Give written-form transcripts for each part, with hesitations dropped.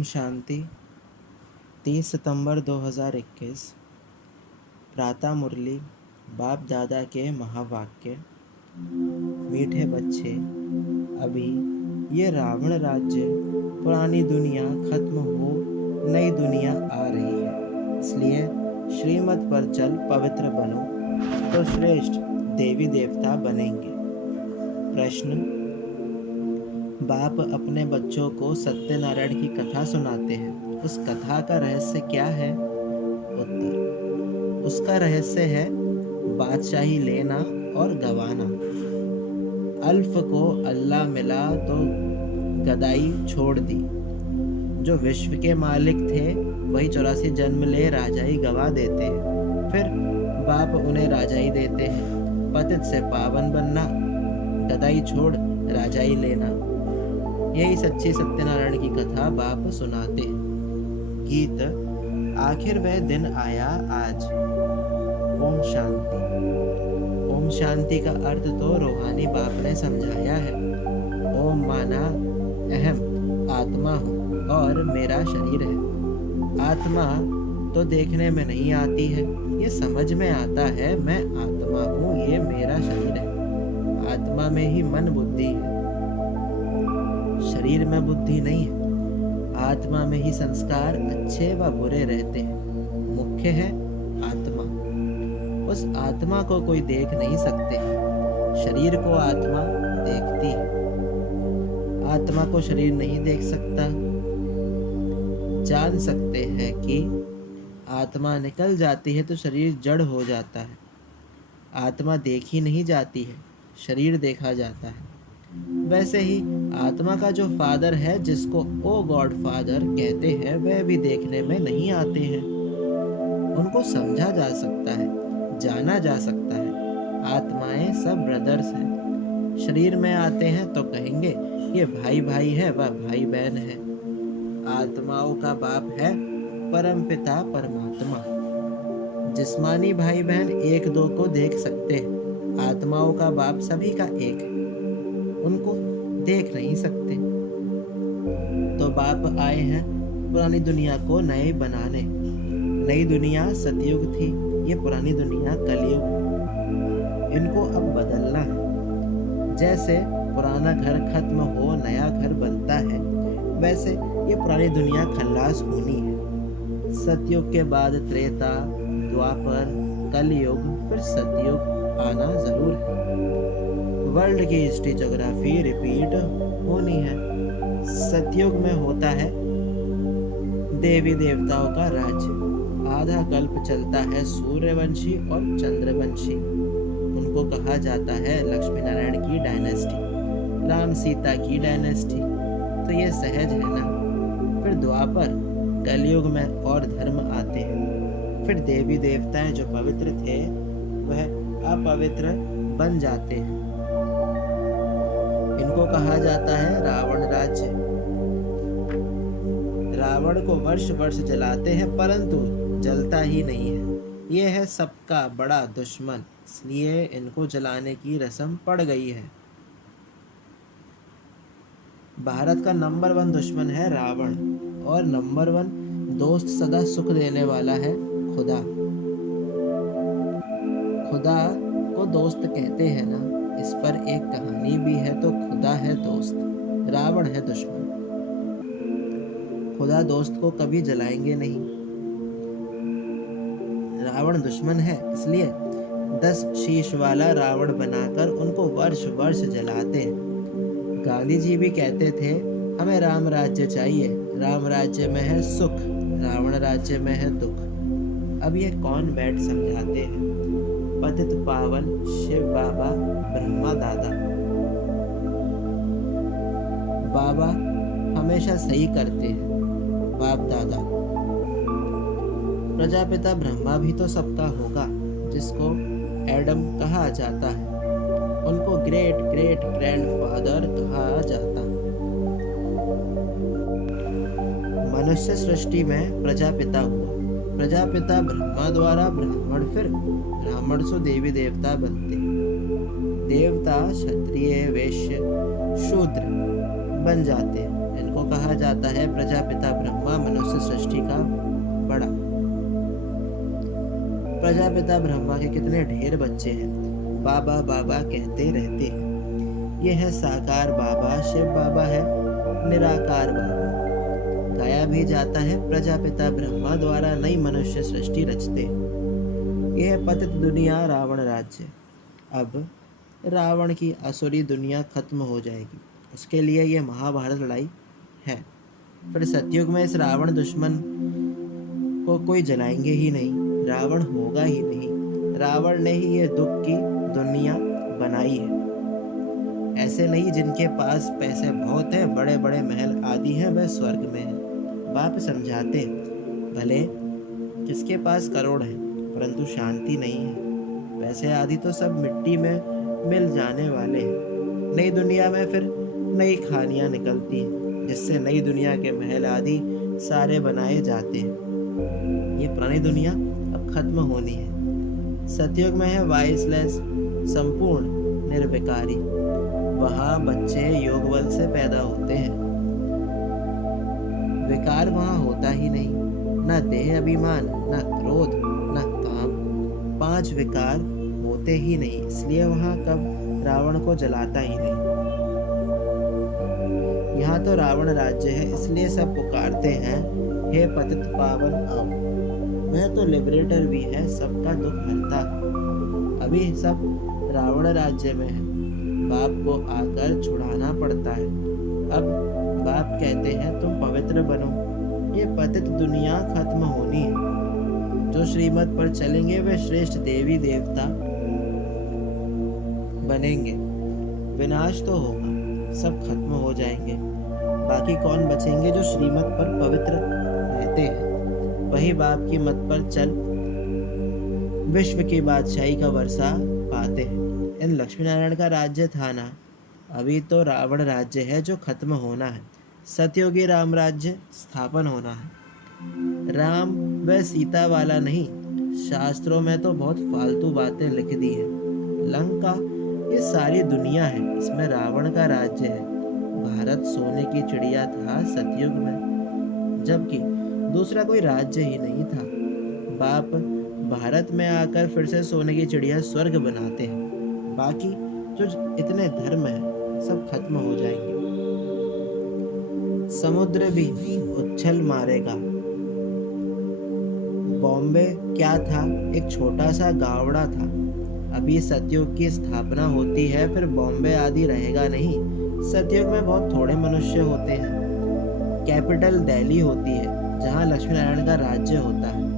ओम शांति। 30 सितंबर 2021। प्रातः मुरली बाप दादा के महावाक्य। मीठे बच्चे, अभी ये रावण राज्य पुरानी दुनिया खत्म हो नई दुनिया आ रही है, इसलिए श्रीमत पर चल पवित्र बनो तो श्रेष्ठ देवी देवता बनेंगे। प्रश्न: बाप अपने बच्चों को सत्यनारायण की कथा सुनाते हैं, उस कथा का रहस्य क्या है? उत्तर: उसका रहस्य है बादशाही लेना और गवाना। अल्फ को अल्लाह मिला तो गदाई छोड़ दी। जो विश्व के मालिक थे वही 84 जन्म ले राजाई गवा देते हैं, फिर बाप उन्हें राजाई देते हैं। पतित से पावन बनना, गदाई छोड़ राजाई लेना, यही सच्ची सत्यनारायण की कथा बाप सुनाते हैं। गीत: आखिर वह दिन आया आज। ओम शांति। ओम शांति का अर्थ तो रूहानी बाप ने समझाया है। ओम माना अहम आत्मा हूँ और मेरा शरीर है। आत्मा तो देखने में नहीं आती है, ये समझ में आता है मैं आत्मा हूँ, ये मेरा शरीर है। आत्मा में ही मन बुद्धि है, शरीर में बुद्धि नहीं है। आत्मा में ही संस्कार अच्छे व बुरे रहते हैं। मुख्य है आत्मा। उस आत्मा को कोई देख नहीं सकते, शरीर को आत्मा देखती है। आत्मा को शरीर नहीं देख सकता। जान सकते हैं कि आत्मा निकल जाती है तो शरीर जड़ हो जाता है। आत्मा देखी नहीं जाती है, शरीर देखा जाता है। वैसे ही आत्मा का जो फादर है, जिसको ओ गॉड फादर कहते हैं, वह भी देखने में नहीं आते हैं। उनको समझा जा सकता है, जाना जा सकता है। आत्माएं सब ब्रदर्स हैं। शरीर में आते हैं तो कहेंगे ये भाई भाई है, वह भाई बहन है। आत्माओं का बाप है परम पिता परमात्मा। जिस्मानी भाई बहन एक दो को देख सकते हैं, आत्माओं का बाप सभी का एक है, उनको देख नहीं सकते। तो बाप आए हैं पुरानी दुनिया को नए बनाने। नई दुनिया सतयुग थी, ये पुरानी दुनिया कलयुग है। इनको अब बदलना है। जैसे पुराना घर खत्म हो नया घर बनता है, वैसे ये पुरानी दुनिया खल्लास होनी है। सतयुग के बाद त्रेता, द्वापर, कलयुग, फिर सतयुग आना जरूर है। वर्ल्ड की हिस्ट्री ज्योग्राफी रिपीट होनी है। सतयुग में होता है देवी देवताओं का राज्य। आधा कल्प चलता है सूर्यवंशी और चंद्रवंशी। उनको कहा जाता है लक्ष्मी नारायण की डायनेस्टी, राम सीता की डायनेस्टी। तो ये सहज है ना। फिर द्वापर कलयुग में और धर्म आते हैं। फिर देवी देवताएं जो पवित्र थे वह अपवित्र बन जाते हैं। इनको कहा जाता है रावण राज्य। रावण को वर्ष वर्ष जलाते हैं परंतु जलता ही नहीं है। ये है सबका बड़ा दुश्मन, इसलिए इनको जलाने की रस्म पड़ गई है। भारत का नंबर 1 दुश्मन है रावण और नंबर 1 दोस्त सदा सुख देने वाला है खुदा। खुदा को दोस्त कहते हैं ना, इस पर एक कहानी भी है। तो खुदा है दोस्त, रावण है दुश्मन। खुदा दोस्त को कभी जलाएंगे नहीं। रावण दुश्मन है, इसलिए 10 शीश वाला रावण बनाकर उनको वर्ष वर्ष जलाते हैं। गांधी जी भी कहते थे हमें राम राज्य चाहिए, राम राज्य में है सुख, रावण राज्य में है दुख। अब ये कौन बैठ समझाते हैं? पतित पावन शिव बाबा ब्रह्मा दादा। बाबा हमेशा सही करते हैं, बाप दादा। प्रजापिता ब्रह्मा भी तो सबका होगा, जिसको एडम कहा जाता है। उनको ग्रेट ग्रेट ग्रैंडफादर कहा जाता है। मनुष्य सृष्टि में प्रजापिता हुआ। प्रजापिता ब्रह्मा द्वारा ब्राह्मण, फिर ब्राह्मण से देवी देवता बनते। देवता क्षत्रिय वैश्य शूद्र बन जाते हैं। इनको कहा जाता है प्रजापिता ब्रह्मा मनुष्य सृष्टि का बड़ा। प्रजापिता ब्रह्मा के कितने ढेर बच्चे हैं, बाबा बाबा कहते रहते हैं। ये है साकार बाबा, शिव बाबा है निराकार बाबा। गाया भी जाता है प्रजापिता ब्रह्मा द्वारा नई मनुष्य सृष्टि रचते। यह है पतित दुनिया रावण राज्य। अब रावण की असुरी दुनिया खत्म हो जाएगी, उसके लिए ये महाभारत लड़ाई है। फिर सतयुग में इस रावण दुश्मन को कोई जलाएंगे ही नहीं, रावण होगा ही नहीं। रावण ने ही ये दुख की दुनिया बनाई है। ऐसे नहीं जिनके पास पैसे बहुत हैं, बड़े बड़े महल आदि हैं, वह स्वर्ग में है। बाप समझाते हैं, भले जिसके पास करोड़ है परंतु शांति नहीं है। पैसे आदि तो सब मिट्टी में मिल जाने वाले हैं। नई दुनिया में फिर नई खानियां निकलती हैं, जिससे नई दुनिया के महल आदि सारे बनाए जाते हैं। ये पुरानी दुनिया अब खत्म होनी है। सतयुग में है वाइसलेस, संपूर्ण निर्विकारी। वहाँ बच्चे योग बल से पैदा होते हैं। विकार वहाँ होता ही नहीं, न देह अभिमान, न क्रोध, न काम। 5 विकार होते ही नहीं, इसलिए वहाँ कब रावण को जलाता ही नहीं। यहाँ तो रावण राज्य है, इसलिए सब पुकारते हैं, हे पतित पावन आओ। वह तो लिबरेटर भी है, सबका दुख हरता। अभी सब रावण राज्य में है, बाप को आकर छुड़ाना पड़ता है। अब बाप कहते हैं तुम पवित्र बनो, ये पतित दुनिया खत्म होनी है। जो श्रीमत पर चलेंगे वे श्रेष्ठ देवी देवता बनेंगे। विनाश तो होगा, सब खत्म हो जाएंगे, बाकी कौन बचेंगे जो श्रीमत पर पवित्र रहते हैं। वही बाप की मत पर चल विश्व की बादशाही का वर्षा पाते हैं। इन लक्ष्मी नारायण का राज्य था ना, अभी तो रावण राज्य है जो खत्म होना है। सतयुगी राम राज्य स्थापन होना है। राम वह सीता वाला नहीं, शास्त्रों में तो बहुत फालतू बातें लिख दी है। लंका ये सारी दुनिया है, इसमें रावण का राज्य है। भारत सोने की चिड़िया था सतयुग में, जबकि दूसरा कोई राज्य ही नहीं था। बाप भारत में आकर फिर से सोने की चिड़िया स्वर्ग बनाते हैं। बाकी जो इतने धर्म है सब खत्म हो जाएंगे। समुद्र भी उछल मारेगा। बॉम्बे क्या था, एक छोटा सा गावड़ा था। अभी सतयुग की स्थापना होती है, फिर बॉम्बे आदि रहेगा नहीं। सतयुग में बहुत थोड़े मनुष्य होते हैं। कैपिटल दिल्ली होती है, जहाँ लक्ष्मी नारायण का राज्य होता है।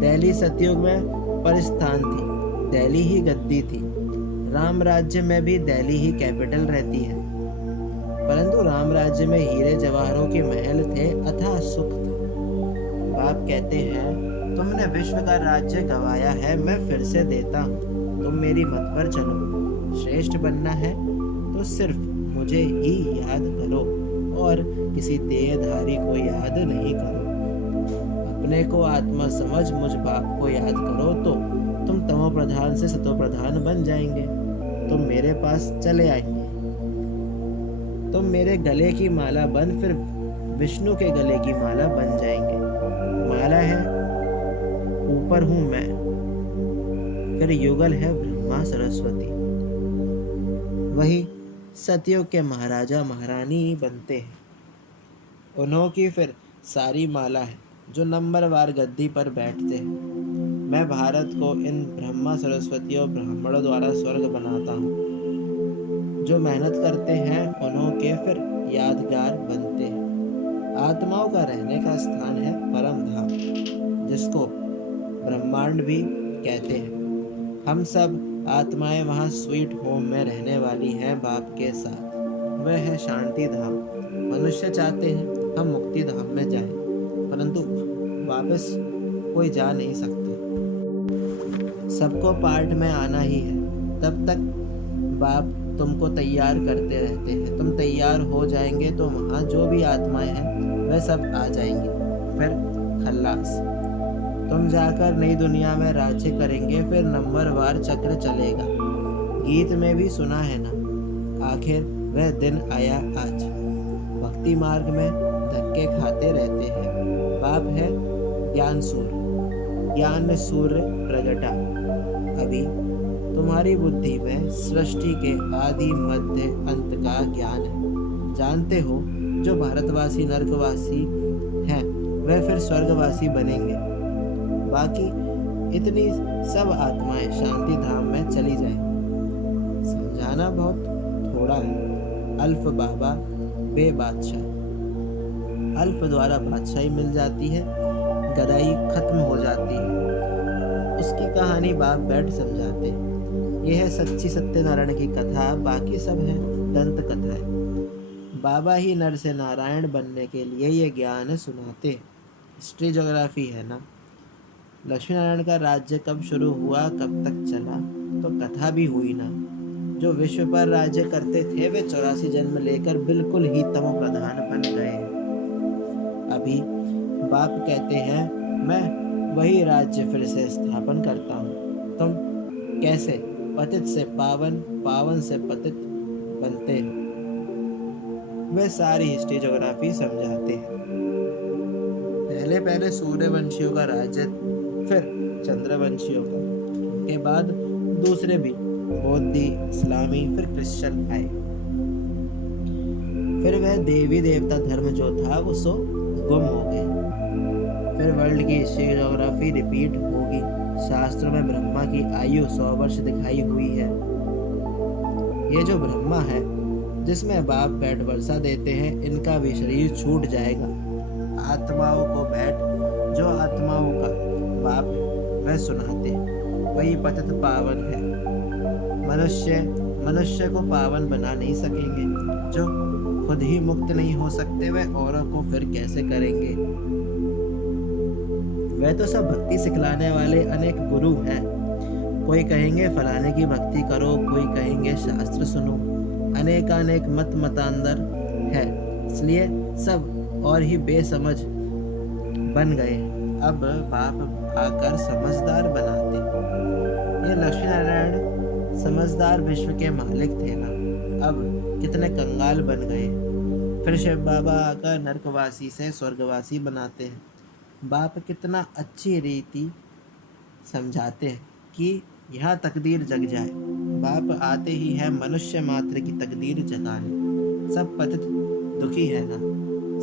दिल्ली सतयुग में परिस्थान थी, दिल्ली ही गद्दी थी। राम राज्य में भी दिल्ली ही कैपिटल रहती है, परंतु राम राज्य में हीरे जवाहरों के महल थे, अथाह सुख था। बाप कहते हैं तुमने विश्व का राज्य गवाया है, मैं फिर से देता हूँ, तुम मेरी मत पर चलो। श्रेष्ठ बनना है तो सिर्फ मुझे ही याद करो और किसी देहधारी को याद नहीं करो। अपने को आत्मा समझ मुझ बाप को याद करो तो तुम तमो प्रधान से सतो प्रधान बन जाएंगे। तुम मेरे पास चले आएंगे। तुम मेरे गले की माला बन फिर विष्णु के गले की माला बन जाएंगे। माला है ऊपर हूं मैं, फिर युगल है ब्रह्मा सरस्वती। वही सतयुग के महाराजा महारानी बनते हैं। उन्हों की फिर सारी माला है जो नंबरवार गद्दी पर बैठते हैं। मैं भारत को इन ब्रह्मा सरस्वती और ब्राह्मणों द्वारा स्वर्ग बनाता हूँ। जो मेहनत करते हैं उन्हों के फिर यादगार बनते हैं। आत्माओं का रहने का स्थान है परम धाम, जिसको ब्रह्मांड भी कहते हैं। हम सब आत्माएं वहाँ स्वीट होम में रहने वाली हैं बाप के साथ। वह है शांति धाम। मनुष्य चाहते हैं हम मुक्ति धाम में जाएं, परंतु वापस कोई जा नहीं सकते। सबको पार्ट में आना ही है। तब तक बाप तुमको तैयार करते रहते हैं। तुम तैयार हो जाएंगे तो वहाँ जो भी आत्माएं हैं वह सब आ जाएंगी। फिर खल्लास, तुम जाकर नई दुनिया में राज्य करेंगे। फिर नंबरवार चक्र चलेगा। गीत में भी सुना है ना, आखिर वह दिन आया आज। वक्त भक्ति मार्ग में धक्के खाते रहते हैं। बाप है ज्ञान सूर्य, ज्ञान में सूर्य प्रगटा। अभी तुम्हारी बुद्धि में सृष्टि के आदि मध्य अंत का ज्ञान है। जानते हो जो भारतवासी नरकवासी हैं वह फिर स्वर्गवासी बनेंगे। बाकी इतनी सब आत्माएं शांति धाम में चली जाएंगी। समझाना बहुत थोड़ा है। अल्फ बाबा बे बादशाह। अल्फ द्वारा बादशाही मिल जाती है, गदाई खत्म हो जाती है। उसकी कहानी बाप बैठ समझाते हैं। यह है सच्ची सत्यनारायण की कथा, बाकी सब है दंत कथा है। बाबा ही नर से नारायण बनने के लिए ये ज्ञान सुनाते। हिस्ट्री ज्योग्राफी है ना। लक्ष्मी नारायण का राज्य कब शुरू हुआ, कब तक चला, तो कथा भी हुई ना। जो विश्व पर राज्य करते थे वे 84 जन्म लेकर बिल्कुल ही तमो प्रधान बन गए। अभी बाप कहते हैं मैं वही राज्य फिर से स्थापन करता हूँ। तुम कैसे पतित से पावन, पावन से पतित बनते हैं, वे सारी हिस्ट्री ज्योग्राफी समझाते हैं। पहले पहले सूर्यवंशियों का राज्य, फिर चंद्रवंशियों का, उनके बाद दूसरे भी बौद्धी, इस्लामी, फिर क्रिश्चियन आए। फिर वह देवी देवता धर्म जो था वो सो गुम हो गए। फिर वर्ल्ड की हिस्ट्री ज्योग्राफी रिपीट होगी। शास्त्रों में ब्रह्मा की आयु 100 वर्ष दिखाई हुई है। ये जो ब्रह्मा है जिसमें बाप बैठ वर्षा देते हैं, इनका भी शरीर छूट जाएगा। आत्माओं को बैठ, जो आत्माओं का बाप है वह सुनाते हैं, वही पतित पावन है। मनुष्य को पावन बना नहीं सकेंगे। जो खुद ही मुक्त नहीं हो सकते वह औरों को फिर कैसे करेंगे। वह तो सब भक्ति सिखलाने वाले अनेक गुरु हैं। कोई कहेंगे फलाने की भक्ति करो, कोई कहेंगे शास्त्र सुनो। अनेकानेक मत मतांतर है, इसलिए सब और ही बेसमझ बन गए। अब बाप आकर समझदार बनाते। ये लक्ष्मी नारायण समझदार विश्व के मालिक थे ना, अब कितने कंगाल बन गए। फिर शिव बाबा आकर नरकवासी से स्वर्गवासी बनाते हैं। बाप कितना अच्छी रीति समझाते हैं कि यहाँ तकदीर जग जाए। बाप आते ही है मनुष्य मात्र की तकदीर जगाने। सब पतित दुखी है ना,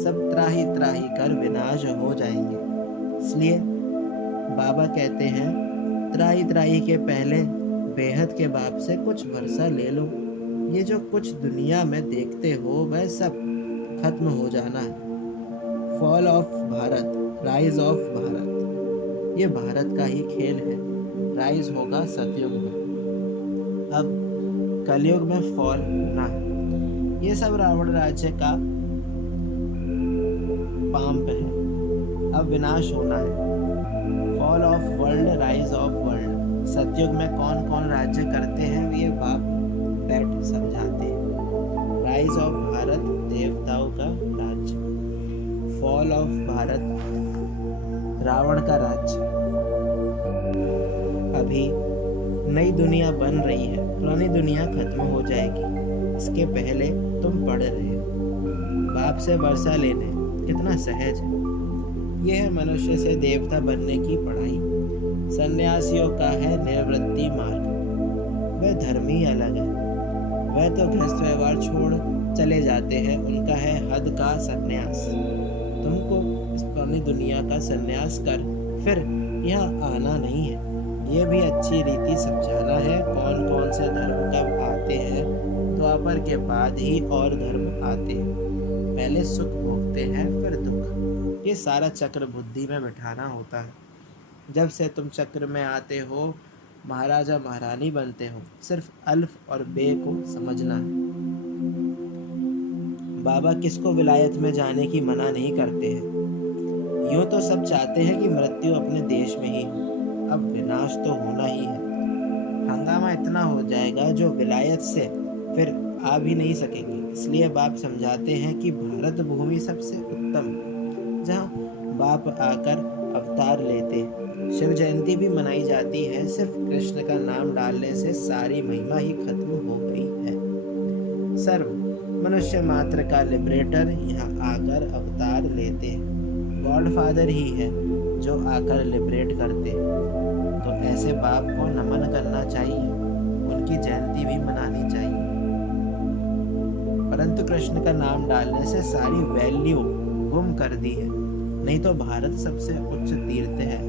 सब त्राही त्राही कर विनाश हो जाएंगे। इसलिए बाबा कहते हैं त्राही त्राही के पहले बेहद के बाप से कुछ भरोसा ले लो। ये जो कुछ दुनिया में देखते हो वह सब खत्म हो जाना है। Fall of Bharat, rise of Bharat, ये भारत का ही खेल है। राइज होगा सतयुग में, अब कलयुग में फॉल होना है। ये सब रावण राज्य का पांप है, अब विनाश होना है। Fall of world, rise of world. सतयुग में कौन कौन राज्य करते हैं ये बाप बैठ समझाते हैं। राइज ऑफ भारत, देवताओं का राज्य। फॉल ऑफ भारत, रावण का राज्य। अभी नई दुनिया बन रही है, पुरानी दुनिया खत्म हो जाएगी। इसके पहले तुम पढ़ रहे हो। बाप से वर्षा लेने कितना सहज है। यह है मनुष्य से देवता बनने की पढ़ाई। सन्यासियों का है निवृत्ति मार्ग, वह धर्म ही अलग है। वह तो गृहस्थ व्यवहार छोड़ चले जाते हैं, उनका है हद का सन्यास। तुमको इस पुरानी दुनिया का सन्यास कर फिर यहाँ आना नहीं है। ये भी अच्छी रीति समझाना है कौन कौन से धर्म कब आते हैं। द्वापर के बाद ही और धर्म आते हैं। पहले सुख भोगते हैं फिर दुख। ये सारा चक्र बुद्धि में बिठाना होता है। जब से तुम चक्र में आते हो महाराजा महारानी बनते हो, सिर्फ अल्फ और बे को समझना है। बाबा किसको विलायत में जाने की मना नहीं करते हैं। यूं तो सब चाहते हैं कि मृत्यु अपने देश में ही हो, अब विनाश तो होना ही है। हंगामा इतना हो जाएगा जो विलायत से फिर आ भी नहीं सकेंगे। इसलिए बाप समझाते हैं कि भारत भूमि सबसे उत्तम है, जहाँ बाप आकर अवतार लेते। शिव जयंती भी मनाई जाती है, सिर्फ कृष्ण का नाम डालने से सारी महिमा ही खत्म हो गई है। सर्व मनुष्य मात्र का लिबरेटर यहाँ आकर अवतार लेते हैं। गॉडफादर ही है जो आकर लिबरेट करते हैं। तो ऐसे बाप को नमन करना चाहिए, उनकी जयंती भी मनानी चाहिए। परंतु कृष्ण का नाम डालने से सारी वैल्यू गुम कर दी है। नहीं तो भारत सबसे उच्च तीर्थ है।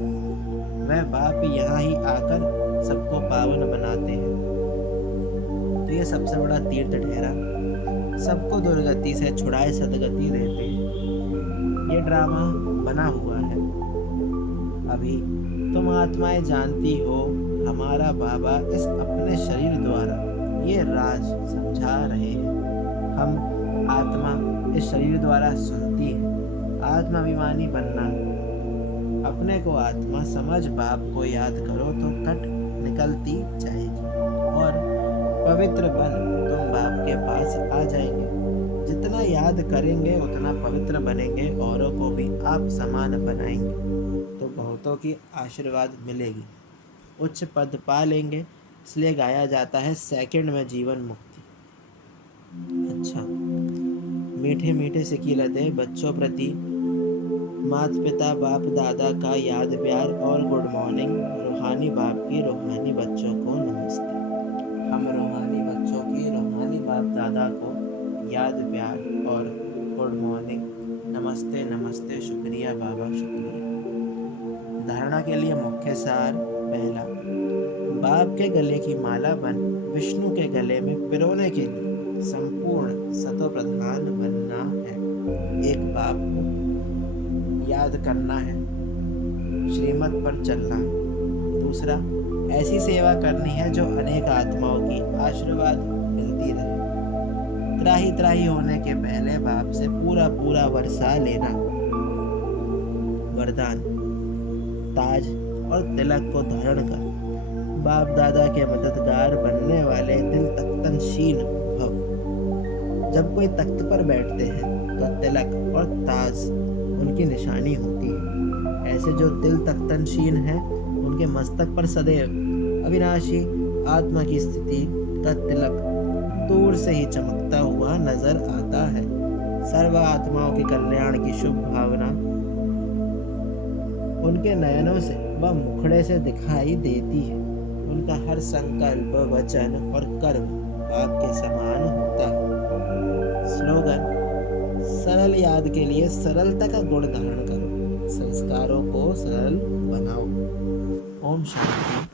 वह बाप यहाँ ही आकर सबको पावन बनाते हैं। तो ये सबसे बड़ा तीर्थ ठहरा। सबको दुर्गति से छुड़ाए सदगति देते हैं। ये ड्रामा बना हुआ है। अभी तुम आत्माएं जानती हो, हमारा बाबा इस अपने शरीर द्वारा ये राज समझा रहे हैं। हम आत्मा इस शरीर द्वारा सुनती है। आत्माभिमानी बनना, अपने को आत्मा समझ बाप को याद करो तो कट निकलती जाएगी और पवित्र बन तुम बाप के पास आ जाएंगे। जितना याद करेंगे उतना पवित्र बनेंगे, औरों को भी आप समान बनाएंगे तो बहुतों की आशीर्वाद मिलेगी, उच्च पद पा लेंगे। इसलिए गाया जाता है सेकंड में जीवन मुक्ति। अच्छा, मीठे मीठे सिकीलतें बच्चों प्रति माता पिता बाप दादा का याद प्यार और गुड मॉर्निंग। रूहानी बाप की रूहानी बच्चों को नमस्ते। हम रूहानी बच्चों की रूहानी बाप दादा को याद प्यार और गुड मॉर्निंग, नमस्ते नमस्ते, शुक्रिया बाबा शुक्रिया। धारणा के लिए मुख्य सार। पहला, बाप के गले की माला बन विष्णु के गले में पिरोने के लिए संपूर्ण सतो प्रधान बनना है। एक बाप को याद करना है, श्रीमत पर चलना है। दूसरा, ऐसी सेवा करनी है जो अनेक आत्माओं की आशीर्वाद मिलती रहे। त्राही त्राही होने के पहले बाप से पूरा पूरा वर्षा लेना। वरदान, ताज और तिलक को धारण कर बाप दादा के मददगार बनने वाले दिल तख्तनशीन भव। जब कोई तख्त पर बैठते हैं तो तिलक और ताज उनकी निशानी होती है। ऐसे जो दिल तख्तनशीन है उनके मस्तक पर सदैव अविनाशी आत्मा की स्थिति का तिलक दूर से ही चमकता हुआ नजर आता है। सर्व आत्माओं के कल्याण की शुभ भावना उनके नयनों से व मुखड़े से दिखाई देती है। उनका हर संकल्प, वचन और कर्म बाप के समान होता है। स्लोगन, सरल याद के लिए सरलता का गुण धारण करो, संस्कारों को सरल बनाओ। ओम शांति।